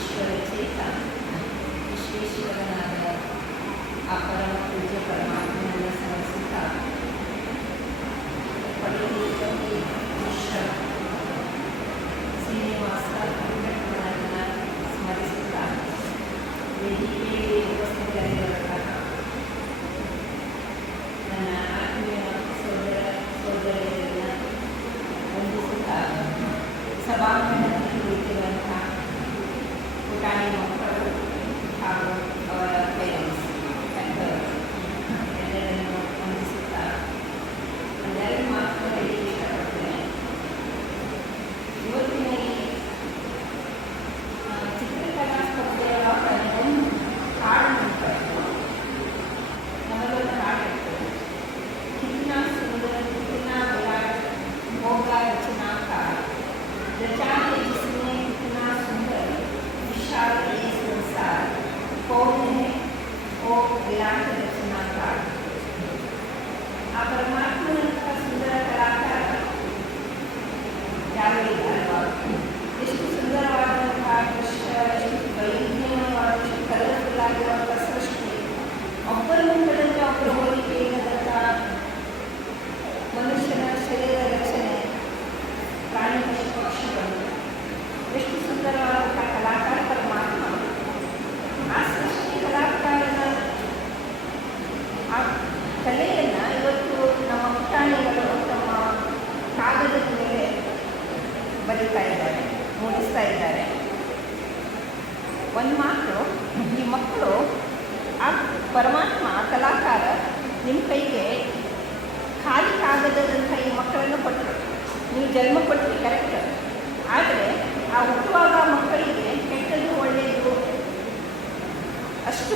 ईश्वराचे काम विश्वेश्वरनाथ अपरा पूज्य परमात्म्याला सरसता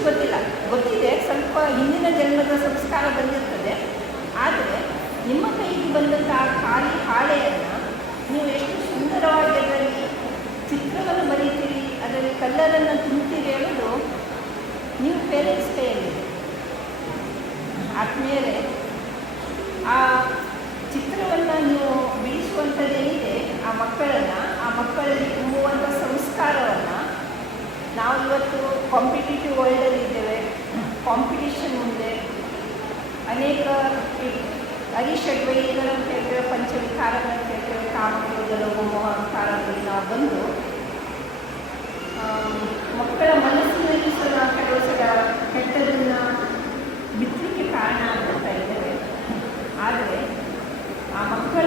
ಗೊತ್ತಿಲ್ಲ. ಗೊತ್ತಿದೆ, ಸ್ವಲ್ಪ ಹಿಂದಿನ ಜನ್ಮದ ಸಂಸ್ಕಾರ ಬಂದಿರ್ತದೆ. ಆದರೆ ನಿಮ್ಮ ಕೈಗೆ ಬಂದಂಥ ಖಾಲಿ ಹಾಳೆಯನ್ನು ನೀವು ಎಷ್ಟು ಸುಂದರವಾಗಿ ಅದರಲ್ಲಿ ಚಿತ್ರವನ್ನು ಬರೀತೀರಿ, ಅದರಲ್ಲಿ ಕಲ್ಲರನ್ನು ತುಂಬುತ್ತೀರಿ ಅನ್ನೋದು ನೀವು ಪೇರೆಂಟ್ಸ್ ಕೈಯಲ್ಲಿದೆ ಆದಮೇಲೆ ಆ ಚಿತ್ರವನ್ನು ನೀವು ಬಿಡಿಸುವಂಥದ್ದೇನಿದೆ ಆ ಮಕ್ಕಳನ್ನು, ಆ ಮಕ್ಕಳಲ್ಲಿ ತುಂಬುವಂಥ ಸಂಸ್ಕಾರವನ್ನು ನಾವು ಇವತ್ತು ಕಾಂಪಿಟೇಟಿವ್ ವರ್ಲ್ಡಲ್ಲಿ ಇದ್ದೇವೆ. ಕಾಂಪಿಟೇಷನ್ ಮುಂದೆ ಅನೇಕ ಅರಿಷಡ್ವೈಗಳನ್ನು ಹೇಳ್ತೇವೆ ಪಂಚವಿಕಾರಗಳನ್ನು ಹೇಳ್ತೇವೆ ಕಾಮಕ್ರೋಧ ಲೋಭಮೋಹ ಅಹಂಕಾರದಲ್ಲಿ ನಾವು ಬಂದು ಮಕ್ಕಳ ಮನಸ್ಸಿನಲ್ಲಿ ಸಹ ಕೆಲವು ಸಲ ಕೆಟ್ಟದನ್ನು ಬಿತ್ತಲಿಕ್ಕೆ ಕಾರಣ ಆಗ್ತಾ ಇದ್ದೇವೆ. ಆದರೆ ಆ ಮಕ್ಕಳ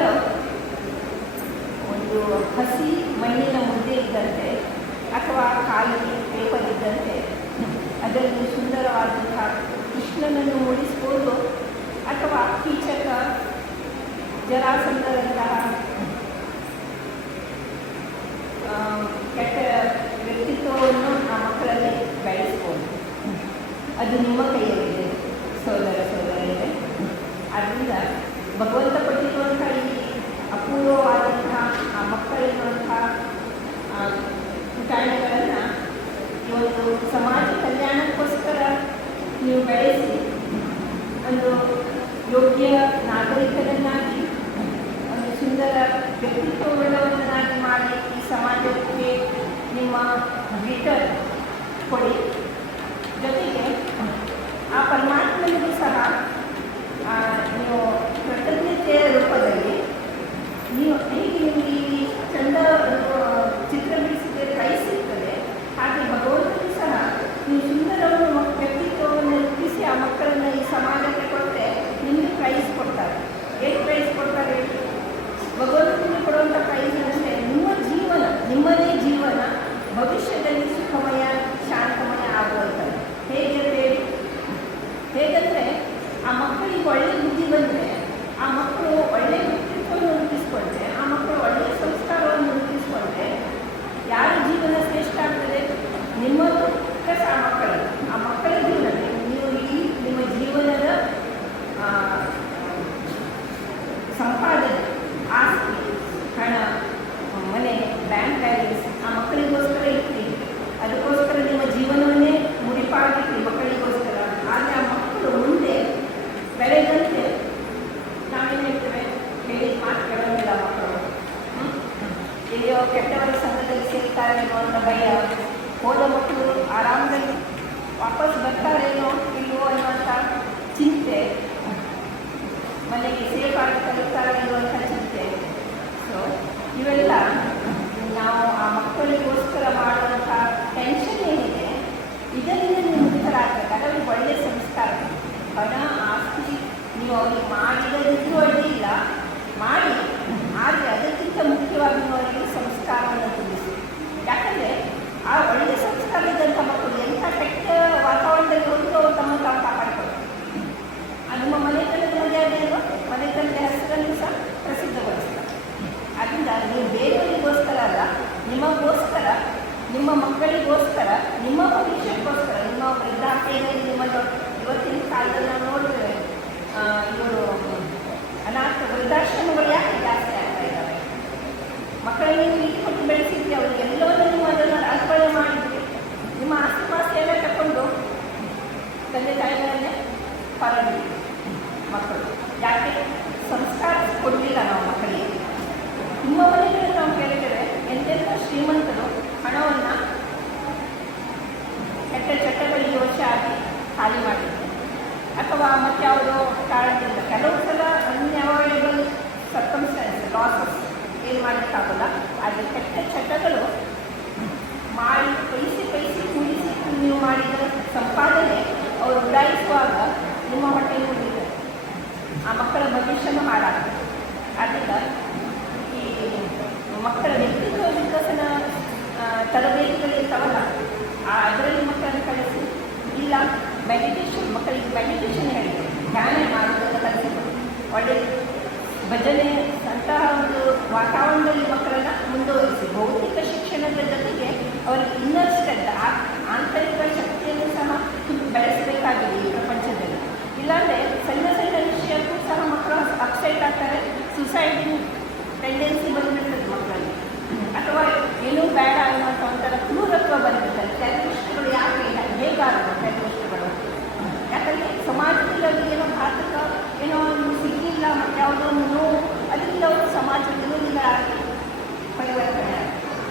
ಒಂದು ಹಸಿ ಮಣ್ಣಿನ ಮುದ್ದೆ ಇದ್ದಂತೆ ಅಥವಾ ಕಾಲಕ್ಕೆ ಪೇಪರ್ ಇದ್ದಂತೆ ಅದರಲ್ಲಿ ಸುಂದರವಾದಂತಹ ಕೃಷ್ಣನನ್ನು ಮೂಡಿಸ್ಬೋದು ಅಥವಾ ಕೀಚಕ ಜರಾಸಂಧರಂತಹ ಆ, ಕೆಟ್ಟ ವ್ಯಕ್ತಿತ್ವವನ್ನು ಆ ಮಕ್ಕಳಲ್ಲಿ ಬೆಳೆಸ್ಬೋದು ಅದು ನಿಮ್ಮ ಕೈಯಲ್ಲಿದೆ ಸೋದರ ಸೋದರಿಯರೇ ಆದ್ದರಿಂದ ಭಗವಂತ ಕೊಟ್ಟಿರುವಂಥ ಈ ಅಪೂರ್ವವಾದಂತಹ ಆ ಮಕ್ಕಳಿರುವಂತಹ ಆ ಪುಟಾಣಿಗಳನ್ನು ಈ ಒಂದು ಸಮಾಜ ಕಲ್ಯಾಣಕ್ಕೋಸ್ಕರ ನೀವು ಬೆಳೆಸಿ ಒಂದು ಯೋಗ್ಯ ನಾಗರಿಕರನ್ನಾಗಿ, ಒಂದು ಸುಂದರ ವ್ಯಕ್ತಿತ್ವವುಳ್ಳವರನ್ನಾಗಿ ಮಾಡಿ ಈ ಸಮಾಜಕ್ಕೆ ನಿಮ್ಮ ರಿಟರ್ನ್ ಕೊಡಿ. ಜೊತೆಗೆ, ಆ ಪರಮಾತ್ಮನಿಗೂ ಸಹ ನೀವು ಕೃತಜ್ಞತೆಯ ರೂಪದಲ್ಲಿ, ನೀವು ಹೇಗೆ ನಿಮಗೆ ಈ ಚಂದ ಚಿತ್ರ ಬಿಡಿಸಿದ್ರೆ ಪ್ರೈಸ್ ಸಿಗ್ತದೆ, ಹಾಗೆ ಭಗವಂತನಿಗೂ ಸಹ, ನೀವು ಸುಂದರವನ್ನು ವ್ಯಕ್ತಿತ್ವವನ್ನು ರೂಪಿಸಿ ಆ ಮಕ್ಕಳನ್ನು ಈ ಸಮಾಜಕ್ಕೆ ಕೊಟ್ಟರೆ ನಿಮಗೆ ಪ್ರೈಸ್ ಕೊಡ್ತಾರೆ ಏನು ಪ್ರೈಸ್ ಕೊಡ್ತಾರೆ ಹೇಳಿ? ಭಗವಂತನಿಗೆ ಕೊಡುವಂಥ ಪ್ರೈಸ್ ಅಂದರೆ ನಿಮ್ಮ ಜೀವನ ನಿಮ್ಮದೇ ಜೀವನ ಭವಿಷ್ಯದಲ್ಲಿ ಸುಖಮಯ ಶಾಂತಮಯ ಆಗುವಂಥದ್ದು ಹೇಗೆ ಅಂತ ಹೇಳಿ ಹೇಗಂದರೆ ಆ ಮಕ್ಕಳಿಗೆ ಒಳ್ಳೆ ಬುದ್ಧಿ ಬಂದರೆ ಆ ಮಕ್ಕಳು ಒಳ್ಳೆಯ ವ್ಯಕ್ತಿತ್ವವನ್ನು ರೂಪಿಸ್ಕೊಂಡ್ರೆ ಆ ಮಕ್ಕಳು ಒಳ್ಳೆಯ ಸಂಸ್ಕಾರವನ್ನು ರೂಪಿಸ್ಕೊಂಡ್ರೆ ಯಾರ ಜೀವನ ಶ್ರೇಷ್ಠ ಆಗ್ತದೆ ನಿಮ್ಮದು ಪ್ಲಸ್ ಆ ಮಕ್ಕಳದು ಆ ಮಕ್ಕಳ ಜೀವನ ನೀವು ಇಡೀ ನಿಮ್ಮ ಜೀವನದ ಆ, ಸಂಪಾದನೆ ಆಸ್ತಿ ಹಣ ಮನೆ ಬ್ಯಾಂಕ್ ಬ್ಯಾಲೆನ್ಸ್ ಆ ಮಕ್ಕಳಿಗೋಸ್ಕರ ಇರ್ತೀವಿ ಅದಕ್ಕೋಸ್ಕರ ನಿಮ್ಮ ಜೀವನವನ್ನೇ ಮುಡಿಪಾಗಿರ್ತೀವಿ ಮಕ್ಕಳಿಗೋಸ್ಕರ ಆದರೆ ಆ ಮಕ್ಕಳು ಮುಂದೆ ಬೆಳೆದಂತೆ ನಾವೇನು ಹೇಳ್ತೇವೆ ಹೇಳಿದ ಮಾತು ಕೇಳೋದಿಲ್ಲ ಮಕ್ಕಳು ಹ್ಮ್? ಎಲ್ಲಿಯೋ ಕೆಟ್ಟವರ ಸಂಘದಲ್ಲಿ ಸೇರ್ತಾರೆ ಅನ್ನೋ ಭಯ ಹೋದ ಮಕ್ಕಳು ಆರಾಮದಲ್ಲಿ ವಾಪಸ್ ಬರ್ತಾರೇನೋ ಇಲ್ವೋ ಅನ್ನುವಂಥ ಚಿಂತೆ ಮನೆಗೆ ಸೇಫ್ ಆಗಿ ತಲುಪ್ತಾರೆ ಇರುವಂಥ ಚಿಂತೆ ಸೊ ಇವೆಲ್ಲ ನಾವು ಆ ಮಕ್ಕಳಿಗೋಸ್ಕರ ಮಾಡುವಂಥ ಟೆನ್ಷನ್ ಏನಿದೆ, ಇದರಿಂದ ನೀವು ಮುಕ್ತರಾಗಬೇಕು ಅದರಲ್ಲಿ ಒಳ್ಳೆಯ ಸಂಸ್ಕಾರ. ಹಣ, ಆಸ್ತಿ, ನೀವು ಅವ್ರಿಗೆ ಮಾಡಿದರಿಗೂ ಅಡ್ಡಿಲ್ಲ ಮಾಡಿ. ಆದರೆ ಅದಕ್ಕಿಂತ ಮುಖ್ಯವಾಗಿ ಅವರಿಗೆ ಸಂಸ್ಕಾರವನ್ನು ತುಂಬಿಸಿ ಯಾಕಂದರೆ ಆ ಒಳ್ಳೆಯ ಸಂಸ್ಕಾರ ಇದ್ದಂಥ ಮಕ್ಕಳು ಎಂಥ ಕೆಟ್ಟ ವಾತಾವರಣದಲ್ಲಿ ಹೋದರೂ ಅವರು ತಮ್ಮ ತಾವು ಕಾಪಾಡಿಕೊಳ್ಳೋದು ಆ ನಿಮ್ಮ ಮನೆತನದ ಮರ್ಯಾದೆ ಅಲ್ವಾ ಮನೆತನದ ಹೆಸರನ್ನು ಸಹ ಪ್ರಸಿದ್ಧಗೊಳಿಸ್ತಾರೆ ಅದರಿಂದ ನೀವು ಬೇರೆಯವರಿಗೋಸ್ಕರ ಅಲ್ಲ, ನಿಮಗೋಸ್ಕರ, ನಿಮ್ಮ ಮಕ್ಕಳಿಗೋಸ್ಕರ, ನಿಮ್ಮ ಭವಿಷ್ಯಕ್ಕೋಸ್ಕರ, ನಿಮ್ಮ ವೃದ್ಧಾಪ್ಯದಲ್ಲಿ ನಿಮ್ಮ ಇವತ್ತಿನ ಕಾಲದಲ್ಲಿ ನಾವು ನೋಡಿದ್ರೆ ಇವರು ಅನಾಥ ವೃದ್ಧಾಶ್ರಮಗಳು ಯಾಕೆ ಜಾಸ್ತಿ ಆಗ್ತಾ ಇದ್ದಾವೆ? ಮಕ್ಕಳಿಗೆ ನೀವು ಕೊಟ್ಟು ಬೆಳೆಸಿದ್ರಿ ಅವ್ರಿಗೆ ಎಲ್ಲವನ್ನೂ ನೀವು ಅದನ್ನು ಅರ್ಪಣೆ ಮಾಡಿದ್ರಿ. ನಿಮ್ಮ ಆಸ್ತಿ ಪಾಸ್ತಿ ಎಲ್ಲ ತಗೊಂಡು ತಂದೆ ತಾಯಿಗಳನ್ನೇ ಪರಡಿ ಮಕ್ಕಳು. ಯಾಕೆ? Simon ಮೆಡಿಟೇಷನ್ ಮಕ್ಕಳಿಗೆ ಮೆಡಿಟೇಷನ್ ಹೇಳಿ ಧ್ಯಾನ ಮಾಡೋದನ್ನು ಕಲಿಸಿಕೊಡಿ ಒಳ್ಳೆ ಭಜನೆ, ಅಂತಹ ಒಂದು ವಾತಾವರಣದಲ್ಲಿ ಮಕ್ಕಳನ್ನು ಮುಂದುವರಿಸಿ. ಭೌತಿಕ ಶಿಕ್ಷಣದ ಜೊತೆಗೆ ಅವರ ಇನ್ನರ್ ಸ್ಟ್ರೆಂತ್ ಆಂತರಿಕ ಶಕ್ತಿಯನ್ನು ಸಹ ಬೆಳೆಸಬೇಕಾಗಿದೆ ಈ ಪ್ರಪಂಚದಲ್ಲಿ. ಇಲ್ಲಾಂದರೆ ಸಣ್ಣ ಸಣ್ಣ ವಿಷಯಕ್ಕೂ ಸಹ ಮಕ್ಕಳು ಅಪ್ಸೆಟ್ ಆಗ್ತಾರೆ. ಸುಸೈಡ್ ಟೆಂಡೆನ್ಸಿ ಬಂದ್ಬಿಡ್ತದೆ ಮಕ್ಕಳಲ್ಲಿ. ಅಥವಾ ಏನೂ ಬೇಡ ಅನ್ನುವಂಥ ಒಂಥರ ಕ್ರೂರತ್ವ ಬಂದಿರ್ತಾರೆ ಟೆರರಿಸ್ಟ್ಗಳು ಯಾಕೆ ಹೇಗಾಗುತ್ತೆ ಟೆರರಿಸ್ಟ್ಗಳು ಯಾಕಂದರೆ ಸಮಾಜದಲ್ಲಿ ಅವ್ರಿಗೆ ಏನೋ ಘಾತಕ ಏನೋ ಒಂದು ಸಿಗಲಿಲ್ಲ ಮತ್ತು ಯಾವುದೋ ಒಂದು ನೋವು ಅದರಿಂದ ಅವರು ಸಮಾಜ ವಿರೋಧಿಗಳಾಗಿ ಪರಿವರ್ತನೆ ಆಗ್ತಾರೆ.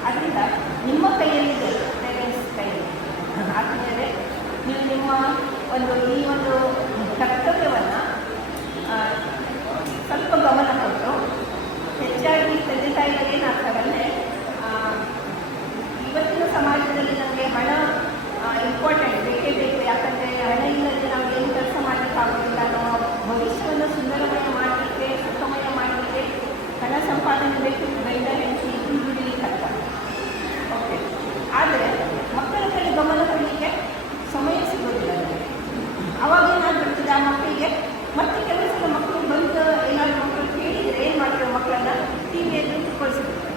ಅದರಿಂದ ನಿಮ್ಮ ಕೈಯಲ್ಲಿದೆ ಪೇರೆಂಟ್ಸ್ ಕೈಯಲ್ಲಿ ಆದಮೇಲೆ ನೀವು ನಿಮ್ಮ ಒಂದು ಈ ಒಂದು ಕರ್ತವ್ಯವನ್ನು ಸ್ವಲ್ಪ ಗಮನ ಕೊಟ್ಟು ಹೆಚ್ಚಾಗಿ ತಂದೆ ತಾಯಿಗಳು ಏನಾಗ್ತಾರಂದರೆ ಇವತ್ತಿನ ಸಮಾಜದಲ್ಲಿ ನಮಗೆ ಹಣ ಇಂಪಾರ್ಟೆಂಟ್ ಬೇಕೇ ಬೇಕು ಯಾಕಂದರೆ ಹಣ ಇಲ್ಲದೆ ನಾವು ಏನು ಕೆಲಸ ಮಾಡಲಿಕ್ಕಾಗೋದಿಲ್ಲ ನಮ್ಮ ಭವಿಷ್ಯವನ್ನು ಸುಂದರಮಯ ಮಾಡಲಿಕ್ಕೆ ಸುಖಮಯ ಮಾಡಲಿಕ್ಕೆ ಹಣ ಸಂಪಾದನೆ ಬೇಕು ಗಂಡ ಹೆಂಡತಿ ಇಬ್ಬರು ದುಡಿಲಿಕ್ಕೆ ಓಕೆ ಆದರೆ ಮಕ್ಕಳ ಕಡೆ ಗಮನ ಕೊಡಲಿಕ್ಕೆ ಸಮಯ ಸಿಗೋದಿಲ್ಲ ನಮಗೆ ಅವಾಗ ಏನಾಗ್ಬಿಡ್ತದೆ ಆ ಮಕ್ಕಳಿಗೆ ಮತ್ತೆ ಕೆಲವು ಸಲ ಮಕ್ಕಳು ಬಂದು ಏನಾದರೂ ಮಕ್ಕಳು ಕೇಳಿದರೆ ಏನು ಮಾಡ್ತಾರೆ ಮಕ್ಕಳನ್ನ ಟಿ ವಿಯಲ್ಲಿ ಕುತ್ಕೊಳ್ಸಿಬಿಡ್ತಾರೆ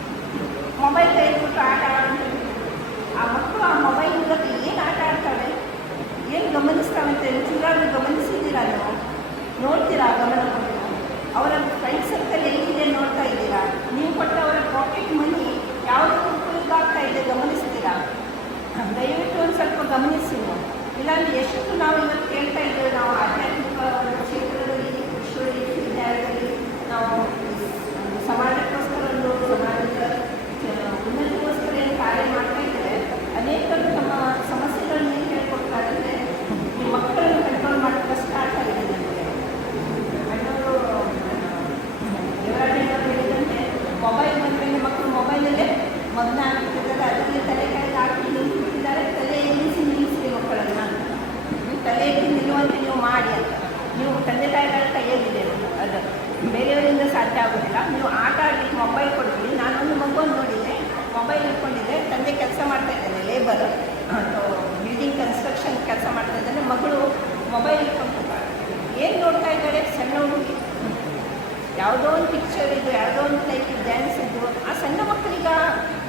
ಮೊಬೈಲ್ ಕೈ ಕೊಟ್ಟು ಆಟ ಆಡೋದು ಆ ಮಕ್ಕಳು ಆ ಮೊಬೈಲ್ ಮೂಲಕ ಏನು ಆಟ ಆಡ್ತಾವೆ ಏನು ಗಮನಿಸ್ತಾವಂತೆ ಚೂರಾಗಿ ಗಮನಿಸಿದ್ದೀರಾ ನೀವು ನೋಡ್ತೀರಾ ಆ ಗಮನ ಕೊಟ್ಟು ಅವರ ಫ್ರೆಂಡ್ ಸರ್ಕಲ್ ಎಲ್ಲಿದೆ ನೋಡ್ತಾ ಇದ್ದೀರಾ? ನೀವು ಕೊಟ್ಟ ಅವರ ಪಾಕೆಟ್ ಮನಿ ಯಾವುದಕ್ಕೆ ಉಪಯೋಗ ಆಗ್ತಾ ಇದೆ, ಗಮನಿಸ್ತೀರಾ? ದಯವಿಟ್ಟು ಒಂದು ಸ್ವಲ್ಪ ಗಮನಿಸಿ ನೀವು. ಇಲ್ಲಾಂದ್ರೆ ಎಷ್ಟು ನಾವು ಇವತ್ತು ಕೇಳ್ತಾ ಇದ್ದೇವೆ ನಾವು ಆಧ್ಯಾತ್ಮಿಕ ಕ್ಷೇತ್ರದಲ್ಲಿ ವಿಶ್ವವಿದ್ಯಾಲಯದಲ್ಲಿ ನಾವು ಒಂದು ಸಮಾಜಕ್ಕೋಸ್ಕರ ಒಂದು ಸಮಾಜದ ಉನ್ನತಿಗೋಸ್ಕರ ಏನು ಕಾರ್ಯ ಮಾಡ್ತಾ ಇದ್ದರೆ, ಅನೇಕರು 我们家 ಯಾವುದೋ ಒಂದು ಪಿಕ್ಚರ್ ಇದು, ಯಾವುದೋ ಒಂದು ಟೈಪ್ ಡ್ಯಾನ್ಸ್ ಇದ್ದು ಆ ಸಣ್ಣ ಮಕ್ಕಳಿಗೆ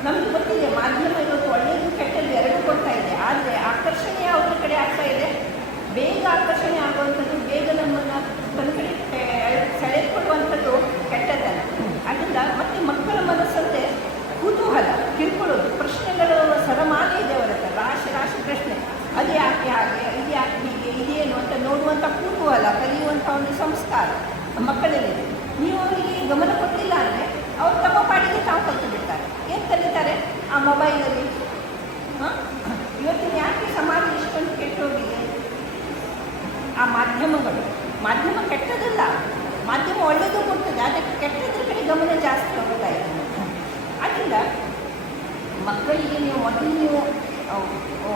ನಮ್ಗೆ ಗೊತ್ತಿದೆ, ಮಾಧ್ಯಮ ಇವತ್ತು ಒಳ್ಳೆಯದು ಕೆಟ್ಟದ್ದು ಎರಡು ಕೊಡ್ತಾ ಇದೆ. ಆದರೆ ಆಕರ್ಷಣೆ ಯಾವುದ್ರ ಕಡೆ ಆಗ್ತಾ ಇದೆ. ಬೇಗ ಆಕರ್ಷಣೆ ಆಗುವಂಥದ್ದು, ಬೇಗ ನಮ್ಮನ್ನು ಒಂದು ಕಡೆ ಕೆಟ್ಟದಲ್ಲ ಅದರಿಂದ ಮತ್ತೆ ಮಕ್ಕಳ ಮನಸ್ಸಂತೆ ಕುತೂಹಲ ತಿಳ್ಕೊಳ್ಳೋದು ಪ್ರಶ್ನೆಗಳು ಸರಮಾಲೆ ಇದೆ ಅವರ ಹತ್ರ. ರಾಶಿ ರಾಶಿ ಪ್ರಶ್ನೆ. ಅದು ಯಾಕೆ ಹಾಗೆ, ಇದು ಯಾಕೆ ಹೀಗೆ, ಇದೇನು ಅಂತ ನೋಡುವಂಥ ಕುತೂಹಲ, ಕಲಿಯುವಂಥ ಒಂದು ಸಂಸ್ಕಾರ ಮಕ್ಕಳಲ್ಲಿದೆ. ನೀವು ಅವರಿಗೆ ಗಮನ ಕೊಟ್ಟಿಲ್ಲ ಅಂದರೆ ಅವ್ರು ತಮ್ಮ ಪಾಡಿಗೆ ತಾವು ಕಲಿತು ಬಿಡ್ತಾರೆ. ಏನು ಕಲಿತಾರೆ ಆ ಮೊಬೈಲಲ್ಲಿ ಹಾಂ? ಇವತ್ತಿನ ಯಾಕೆ ಸಮಾಜ ಇಷ್ಟೊಂದು ಕೆಟ್ಟೋಗಿದೆ? ಆ ಮಾಧ್ಯಮಗಳು. ಮಾಧ್ಯಮ ಕೆಟ್ಟದಲ್ಲ. ಮಾಧ್ಯಮ ಒಳ್ಳೆಯದು ಕೊಡ್ತದೆ, ಆದರೆ ಕೆಟ್ಟದ್ರ ಕಡೆ ಗಮನ ಜಾಸ್ತಿ ಹೋಗ್ತಾ ಇದೆ. ಆದ್ದರಿಂದ ಮಕ್ಕಳಿಗೆ ನೀವು ಮೊದಲು ನೀವು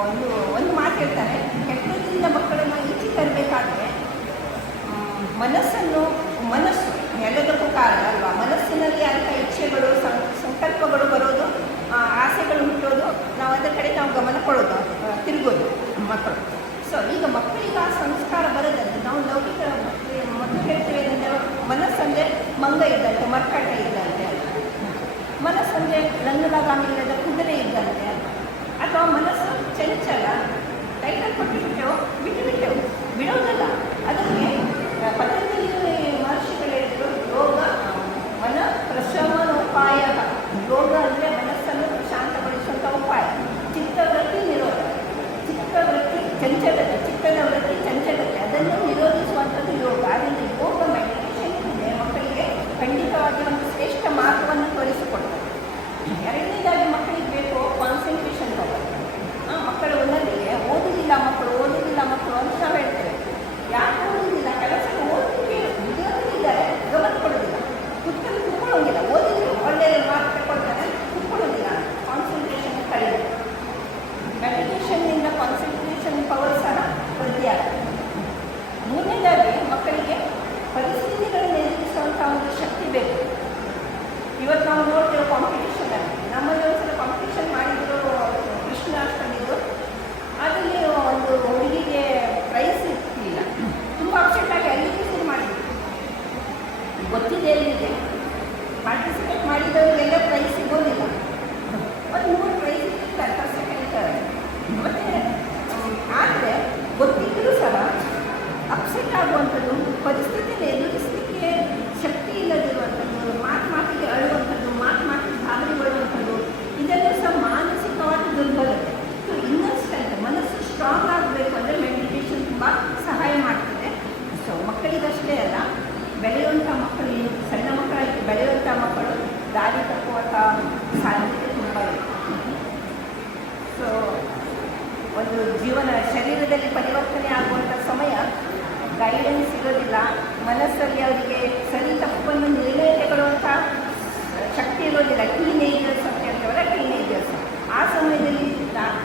ಒಂದು ಒಂದು ಮಾತು ಹೇಳ್ತಾರೆ, ಕೆಟ್ಟದ್ರಿಂದ ಮಕ್ಕಳನ್ನು ಈಚೆ ತರಬೇಕಾದ್ರೆ ಮನಸ್ಸನ್ನು, ಮನಸ್ಸು ಎಲ್ಲದಕ್ಕೂ ಕಾರಣ ಅಲ್ವಾ? ಮನಸ್ಸಿನಲ್ಲಿ ಅಂಥ ಇಚ್ಛೆಗಳು ಸಂಕಲ್ಪಗಳು ಬರೋದು ಆಸೆಗಳು ಹುಟ್ಟೋದು, ನಾವು ಅದರ ಕಡೆ ನಾವು ಗಮನ ಕೊಡೋದು ತಿರುಗೋದು ಮಕ್ಕಳು. ಸೊ ಈಗ ಮಕ್ಕಳಿಗೆ ಆ ಸಂಸ್ಕಾರ ಬರೋದಂದ್ರೆ ನಾವು ಲೌಕಿಕ ಮಕ್ಕಳು ಹೇಳ್ತೇವೆ ಏನಂದರೆ ಮನಸ್ಸಂದ್ರೆ ಮಂಗ ಇದ್ದಂತೆ ಮರ್ಕಟ ಇದ್ದಂತೆ ಮನಸ್ಸಂದರೆ ರಂಗಲಗಾಮಿಲ್ಲದ ಕುದುರೆ ಒಂದು ಜೀವನ ಶರೀರದಲ್ಲಿ ಪರಿವರ್ತನೆ ಆಗುವಂಥ ಸಮಯ ಗೈಡೆನ್ಸ್ ಸಿಗೋದಿಲ್ಲ ಮನಸ್ಸಲ್ಲಿ ಅವರಿಗೆ ಸರಿ ತಪ್ಪನ್ನು ನಿರ್ಣಯ ತಗೊಳ್ಳುವಂಥ ಶಕ್ತಿ ಇರೋದಿಲ್ಲ. ಟೀನೇಜರ್ಸ್ ಅಂತ ಹೇಳ್ತೇವಲ್ಲ ಟೀನೇಜರ್ಸ್ ಆ ಸಮಯದಲ್ಲಿ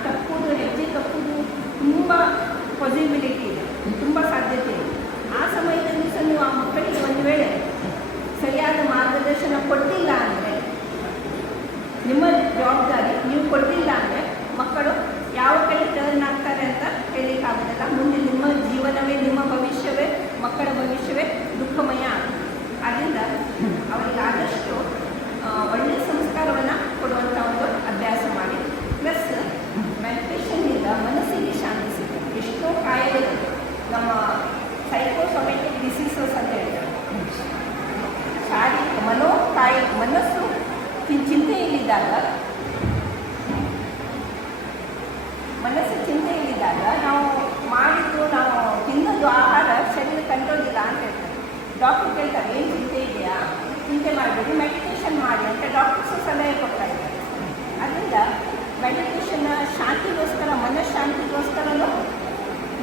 ತಪ್ಪುದು, ಹೆಜ್ಜೆ ತಪ್ಪುದು ತುಂಬ ಪಾಸಿಬಿಲಿಟಿ ಇದೆ. ತುಂಬ ಸಾಧ್ಯತೆ ಇದೆ. ಆ ಸಮಯದಲ್ಲಿ ಸಹ ನೀವು ಆ ಮಕ್ಕಳಿಗೆ ಒಂದು ವೇಳೆ ಸರಿಯಾದ ಮಾರ್ಗದರ್ಶನ ಕೊಟ್ಟಿಲ್ಲ ಅಂದರೆ, ನಿಮ್ಮ ಜವಾಬ್ದಾರಿ ನೀವು ಕೊಟ್ಟಿಲ್ಲ ಅಂದರೆ ಯಾವ ಕಡೆ ಟರ್ನ್ ಆಗ್ತಾರೆ ಅಂತ ಹೇಳಲಿಕ್ಕಾಗೋದಿಲ್ಲ ಮುಂದೆ ನಿಮ್ಮ ಜೀವನವೇ ನಿಮ್ಮ ಭವಿಷ್ಯವೇ ಮಕ್ಕಳ ಭವಿಷ್ಯವೇ ದುಃಖಮಯ ಆಗುತ್ತೆ ಆದ್ದರಿಂದ ಅವರಿಗೆ ಆದಷ್ಟು ಆ, ಒಳ್ಳೆಯ ಸಂಸ್ಕಾರವನ್ನು ಕೊಡುವಂಥ ಒಂದು ಅಭ್ಯಾಸ ಮಾಡಿ ಪ್ಲಸ್ ಮೆಡಿಟೇಷನ್ನಿಂದ ಮನಸ್ಸಿಗೆ ಶಾಂತಿ ಸಿಗುತ್ತೆ ಎಷ್ಟೋ ಕಾಯಿಲೆಗಳು ನಮ್ಮ ಸೈಕೋಸೊಮೆಟಿಕ್ ಡಿಸೀಸಸ್ ಅಂತ ಹೇಳ್ತಾರೆ ಶಾರೀರಿಕ ಮನೋ ಕಾಯಿ ಮನಸ್ಸು ಚಿ- ಚಿಂತೆಯಲ್ಲಿದ್ದಾಗ ಮನಸ್ಸು ಚಿಂತೆಯಲ್ಲಿದ್ದಾಗ ನಾವು ಮಾಡಿದ್ದು ನಾವು ತಿನ್ನೋದು ಆಹಾರ ಶರೀರ ಕಂಟ್ರೋಲ್ ಇಲ್ಲ ಅಂತ ಹೇಳ್ತಾರೆ ಡಾಕ್ಟರ್ ಕೇಳ್ತಾರೆ, ಏನು ಚಿಂತೆ ಇದೆಯಾ? ಚಿಂತೆ ಮಾಡಬೇಡಿ ಮೆಡಿಟೇಷನ್ ಮಾಡಿ ಅಂತ ಡಾಕ್ಟರ್ಸು ಸಲಹೆ ಕೊಡ್ತಾ ಇದ್ದಾರೆ. ಅದರಿಂದ ಮೆಡಿಟೇಷನ್ನ ಶಾಂತಿಗೋಸ್ಕರ, ಮನಃಶಾಂತಿಗೋಸ್ಕರನೂ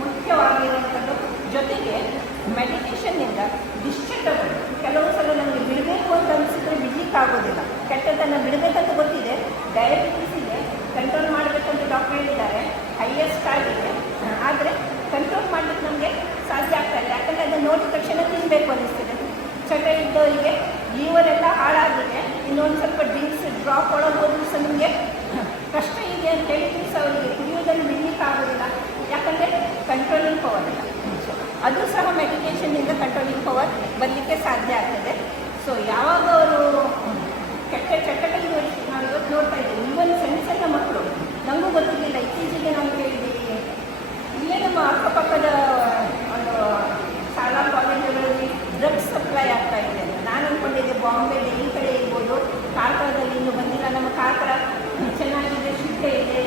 ಮುಖ್ಯವಾಗಿರುವಂಥದ್ದು. ಜೊತೆಗೆ ಮೆಡಿಟೇಷನ್ನಿಂದ ಡಿಸ್ಟ್ರಿಕ್ಟಬಲ್ ಕೆಲವು ಸಲ ನಮಗೆ ಬಿಡಬೇಕು ಅಂತ ಅನಿಸಿದ್ರೆ ಬಿಡ್ಲಿಕ್ಕಾಗೋದಿಲ್ಲ. ಕೆಟ್ಟದನ್ನು ಬಿಡಬೇಕಂತ ಗೊತ್ತಿದೆ. ಡಯಾಬಿಟಿಸ್ ಇದೆ ಕಂಟ್ರೋಲ್ ಮಾಡಬೇಕಂತ ಡಾಕ್ಟರ್ ಹೇಳಿದ್ದಾರೆ. ಹೈಯೆಸ್ಟ್ ಆಗಿದೆ. ಆದರೆ ಕಂಟ್ರೋಲ್ ಮಾಡಲಿಕ್ಕೆ ನಮಗೆ ಸಾಧ್ಯ ಆಗ್ತಾ ಇಲ್ಲ. ಯಾಕಂದರೆ ತಿನ್ನಬೇಕು ಅನಿಸ್ತಿದೆ. ಚಟ ಇದ್ದವರಿಗೆ ಜೀವನೆಲ್ಲ ಹಾಳಾಗಿದೆ. ಇನ್ನೊಂದು ಸ್ವಲ್ಪ ಡ್ರಿಂಕ್ಸ್ ಡ್ರಾಪ್ ಒಳಗೆ ಹೋದ್ರೂ ಸಹ ನಿಮಗೆ ಕಷ್ಟ ಇದೆ ಅಂತ ಹೇಳಿದ್ರು ಸಹ ಅವರಿಗೆ ಕುಡಿಯೋದನ್ನು ಬಿಡಲಿಕ್ಕಾಗೋದಿಲ್ಲ ಯಾಕಂದರೆ ಕಂಟ್ರೋಲಿಂಗ್ ಪವರ್ ಇಲ್ಲ. ಸೊ ಅದು ಸಹ ಮೆಡಿಟೇಷನ್ನಿಂದ ಕಂಟ್ರೋಲಿಂಗ್ ಪವರ್ ಬರಲಿಕ್ಕೆ ಸಾಧ್ಯ ಆಗ್ತದೆ. ಸೊ ಯಾವಾಗ ಅವರು ಕೆಟ್ಟ ಚಟಗಳಿಗೆ ನಾವು ಇವತ್ತು ನೋಡ್ತಾ ಇದ್ದೀವಿ ಈವನ್ ಸಣ್ಣ ಸಣ್ಣ ಮಕ್ಕಳು ನಮಗೂ ಗೊತ್ತಿರಲಿಲ್ಲ. ಇತ್ತೀಚೆಗೆ ನಾವು ಕೇಳಿದ್ದೀವಿ ಇಲ್ಲೇ ನಮ್ಮ ಅಕ್ಕಪಕ್ಕದ ಒಂದು ಶಾಲಾ ಕಾಲೇಜುಗಳಲ್ಲಿ ಡ್ರಗ್ಸ್ ಸಪ್ಲೈ ಆಗ್ತಾ ಇದೆ ಅಂತ ನಾನು ಅಂದ್ಕೊಂಡಿದ್ದೆ ಬಾಂಬೆ ಈ ಕಡೆ ಇರ್ಬೋದು. ಕಾರ್ಕಳದಲ್ಲಿ ಇನ್ನೂ ಬಂದಿಲ್ಲ. ನಮ್ಮ ಕಾರ್ಕಳ ಚೆನ್ನಾಗಿದೆ, ಶುದ್ಧ ಇದೆ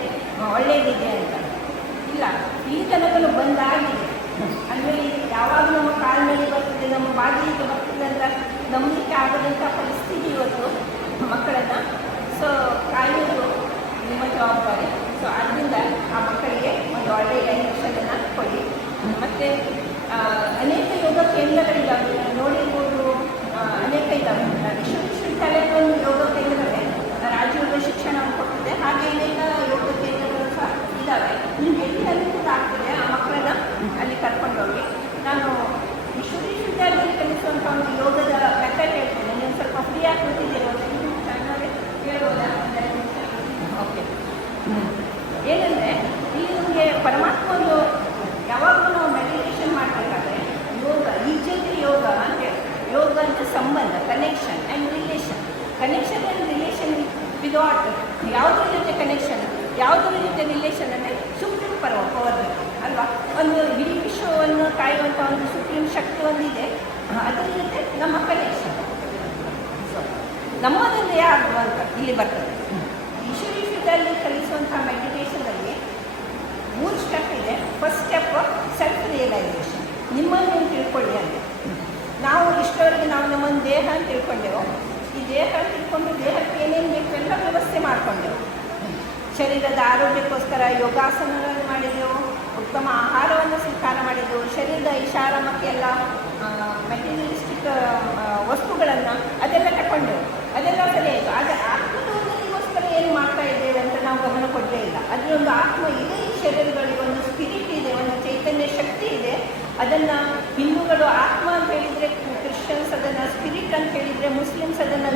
ಒಳ್ಳೆಯದಿದೆ ಅಂತ. ಇಲ್ಲ, ಈ ತನಕನೂ ಬಂದಾಗಿದೆ. ಅಂದರೆ ಯಾವಾಗ ನಮ್ಮ ಕಾಲ ಮೇಲೆ ಬರ್ತದೆ, ನಮ್ಮ ಬಾಗಿಲಿಗೆ ಬರ್ತದೆ ಅಂತ ನಂಬಲಿಕ್ಕೆ ಆಗದಂಥ ಪರಿಸ್ಥಿತಿ ಇವತ್ತು ಮಕ್ಕಳನ್ನು. ಸೊ ಕಾಯೋದು ನಿಮ್ಮ ಜವಾಬ್ದಾರಿ. ಸೊ ಆದ್ದರಿಂದ ಆ ಮಕ್ಕಳಿಗೆ ಒಂದು ಒಳ್ಳೆಯ ಇಂಜೆಕ್ಷನನ್ನು ಕೊಡಿ. ಮತ್ತು ಅನೇಕ ಏನಂದರೆ ಇಲ್ಲಿ ನಮಗೆ ಪರಮಾತ್ಮನು ಯಾವಾಗಲೂ ನಾವು ಮೆಡಿಟೇಷನ್ ಮಾಡಬೇಕಾದ್ರೆ ಯೋಗ ಈಜತೆ ಯೋಗ ಅಂತೇಳಿ ಯೋಗ ಅಂತ ಸಂಬಂಧ connection and relation connection and relation what ಯಾವುದ್ರ ಜೊತೆ ಕನೆಕ್ಷನ್ ಯಾವುದ್ರ ಜೊತೆ ರಿಲೇಷನ್ ಅಂದರೆ ಸುಪ್ರೀಂ ಪರ್ವ ಪವರ್ ಅಲ್ವಾ? ಒಂದು ಇಡೀ ವಿಶ್ವವನ್ನು ಕಾಯುವಂಥ ಒಂದು ಸುಪ್ರೀಂ ಶಕ್ತಿ ಒಂದಿದೆ ಅದರ ಜೊತೆ ನಮ್ಮ ಕನೆಕ್ಷನ್ ನಮ್ಮದನ್ನು ಯಾರು ಅಂತ ಇಲ್ಲಿ ಬರ್ತದೆ. ಈಶ್ವರೀಶ್ವರದಲ್ಲಿ ಕಲಿಸುವಂಥ ಮೆಡಿಟೇಷನಲ್ಲಿ ಮೂರು ಸ್ಟೆಪ್ ಇದೆ. ಫಸ್ಟ್ ಸ್ಟೆಪ್ ಸೆಲ್ಫ್ ರಿಯಲೈಸೇಷನ್ ನಿಮ್ಮನ್ನು ನೀವು ತಿಳ್ಕೊಳ್ಳಿ ಅಂತ. ನಾವು ಇಷ್ಟವರೆಗೆ ನಾವು ನಮ್ಮೊಂದು ದೇಹ ಅಂತ ತಿಳ್ಕೊಂಡೆವು ಈ ದೇಹ ತಿಳ್ಕೊಂಡು ದೇಹಕ್ಕೆ ಶರೀರದ ಆರೋಗ್ಯಕ್ಕೋಸ್ಕರ ಯೋಗಾಸನಗಳನ್ನು ಮಾಡಿದೆವು, ಉತ್ತಮ ಆಹಾರವನ್ನು ಸ್ವೀಕಾರ ಮಾಡಿದೆವು. ಶರೀರದ ಇಶಾರಾಮಕ್ಕೆಲ್ಲ ಮೆಟೀರಿಯಲಿಸ್ಟಿಕ್ ವಸ್ತುಗಳನ್ನು ಅದೆಲ್ಲ ತಗೊಂಡೆವು ಅದೆಲ್ಲ ಸರಿ ಆಯಿತು. ಆದರೆ ಆತ್ಮದೊಂದಿಗೋಸ್ಕರ ಏನು ಮಾಡ್ತಾ ಇದ್ದೇವೆ ಅಂತ ನಾವು ಗಮನ ಕೊಡಲೇ ಇಲ್ಲ. ಅದರೊಂದು ಆತ್ಮ ಇದೆ, ಈ ಶರೀರಗಳಿಗೆ ಒಂದು ಸ್ಪಿರಿಟ್ ಇದೆ, ಒಂದು ಚೈತನ್ಯ ಶಕ್ತಿ ಇದೆ. ಅದನ್ನು ಹಿಂದೂಗಳು ಆತ್ಮ ಅಂತ ಹೇಳಿದರೆ ಕ್ರಿಶ್ಚಿಯನ್ಸ್ ಅದನ್ನು ಸ್ಪಿರಿಟ್ ಅಂತ ಹೇಳಿದರೆ ಮುಸ್ಲಿಮ್ಸ್ ಅದನ್ನು